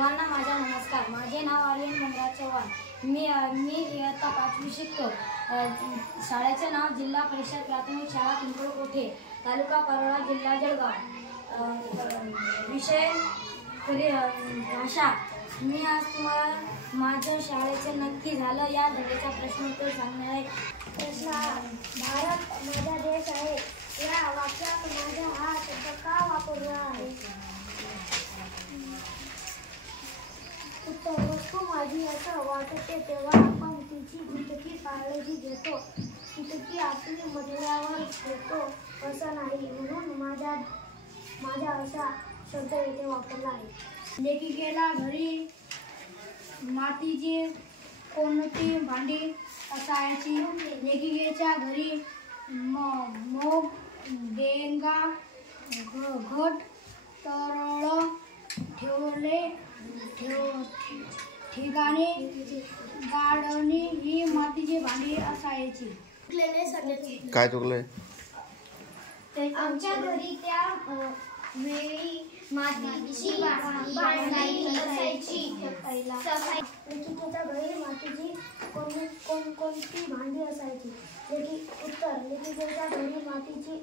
सर्वांना माझा नमस्कार। माझे नाव आर्यन मंगराज चव्हाण। मी इयत्ता 5वी शिकतो। शाळेचे नाव जिल्हा परिषद प्राथमिक शाळा पिंपळकोठे, तालुका परोळा, जिल्हा जळगाव। विषय भाषा। मी आज तुम्हाला माझ्या शाळेचे नक्की झालं या धड्याचा प्रश्नोत्तर सांगणार आहे। प्रश्न: भारत माझा देश आहे या वाक्यात माझा हा शब्द का वापरला आहे? उत्तर: वस्तू माझी असं वाटते तेव्हा आपण तिची जितकी काळजी घेतो तितकी आपली म्हटल्यावर घेतो असं नाही, म्हणून माझा असा शब्द इथे वापरला आहे। लेखिकेला घरी मातीची कोणती भांडी असायची? लेखिकेच्या घरी मोग, डेंगा, घट, तरळ ठिकाणी गाडणी ही मातीची भांडी असायची। काय चुकलंय? आमच्या घरी त्या वेळी मातीची भांडी असायची। लेखिकेच्या घरी मातीची कोणती भांडी असायची? उत्तर: लेखिकेच्या घरी मातीची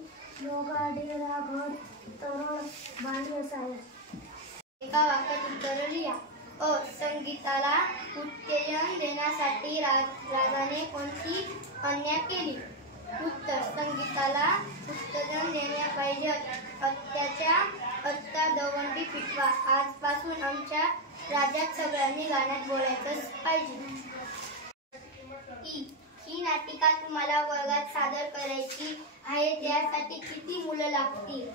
मोगा, डेरा, घट, तरळ भांडी असायची। एका वाक्यात उत्तर लिहा। संगीताला उत्तेजन देण्यासाठी राजाने कोणती आज्ञा केली? उत्तर: संगीताला उत्तेजन देण्यापाहिजे आत्या दवंडी पिटवा। आजपासून आमच्या राज्यात सगळ्यांनी गाण्यात बोलायचंच पाहिजे। ही नाटिका तुम्हाला वर्गात सादर करायची आहे, त्यासाठी किती मुलं लागतील?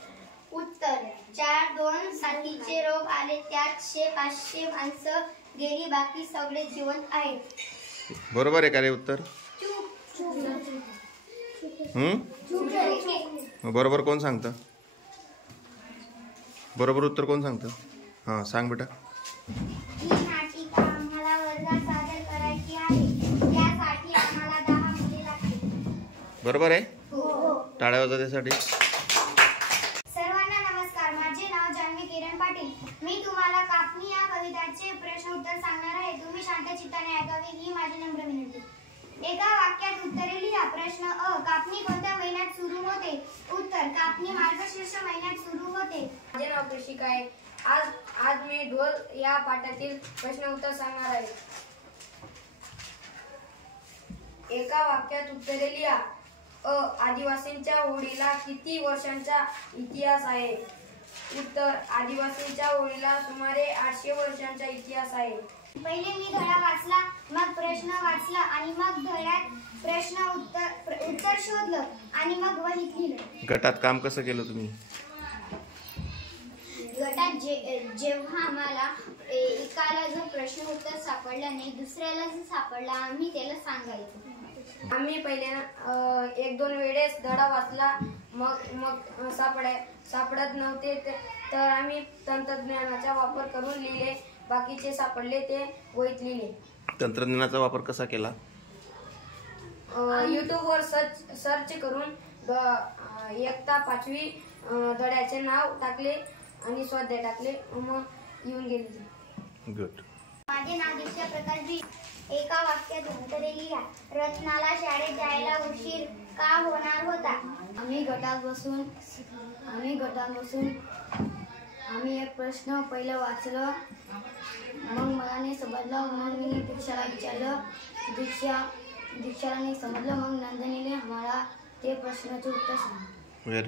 उत्तर: 4. 2 साथीचे रोग आले त्यात 100-500 माणसं गेली, बाकी सगळे जिवंत आहेत। बरोबर आहे का रे उत्तर? बरोबर कोण सांगतं? बरोबर उत्तर कोण सांगतं? हां सांग बेटा। ही नाटिका आम्हाला वर्गात सादर करायची आहे, त्यासाठी आम्हाला 10 मुले लागतील। बरोबर आहे? हो। टाळ्या वाजवा त्यासाठी। सर्वांना नमस्कार। माझे नाव जान्हवी किरण पाटील। मी तुम्हाला कापणी या कविताचे प्रश्न उत्तर सांगणार आहे। तुम्ही शांत चित्ताने ऐकावे ही माझी नम्र विनंती। एका वाक्यात उत्तरे लिहा। प्रश्न: कापणी कोणत्या महिन्यात सुरू होते? उत्तर: कापणी मार्गशीर्ष महिन्यात सुरू होते। माझे नाव कृषिका आहे। आज मी ढोल या पाठातील प्रश्न उत्तर सांगणार आहे। एका वाक्यात उत्तरे लिहा। आदिवासींच्या होळीला किती वर्षांचा इतिहास आहे? उत्तर: आदिवासींच्या होळीला सुमारे 800 वर्षांचा इतिहास आहे। पहिले मी धडा वाचला, मग प्रश्न वाचला आणि मग धड्यात प्रश्न उत्तर शोधलं आणि मग वहीत लिहिलं। गटात काम कसं केलं तुम्ही? गटात जेव्हा आम्हाला एकाला जो प्रश्न उत्तर सापडला नाही, दुसऱ्याला जो सापडला आम्ही त्याला सांगायचं। आम्ही पहिले 1-2 वेळेस धडा वाचला, मग सापडत नव्हते तर आम्ही तंत्रज्ञानाचा वापर करून लिहिले, बाकीचे सापडले ते वहीत लिहिले। तंत्रज्ञानाचा वापर कसा केला? यूट्यूबवर सर्च करून इयत्ता 5वी धड्याचे नाव टाकले आणि स्वाध्याय टाकले, मग येऊन गेले। गुड। माझे नाव दीक्षा प्रकाश। एका वाक्यात उत्तरे लिहा। रत्नाला शाळेत जायला उशीर का होणार होता? आम्ही गटात बसून एक प्रश्न पहिलं वाचलं, मग मला नाही समजलं, मग मी दीक्षाला विचारलं, दीक्षाला नाही समजलं, मग नंदिनीने मला ते प्रश्नाचे उत्तर सांगितलं।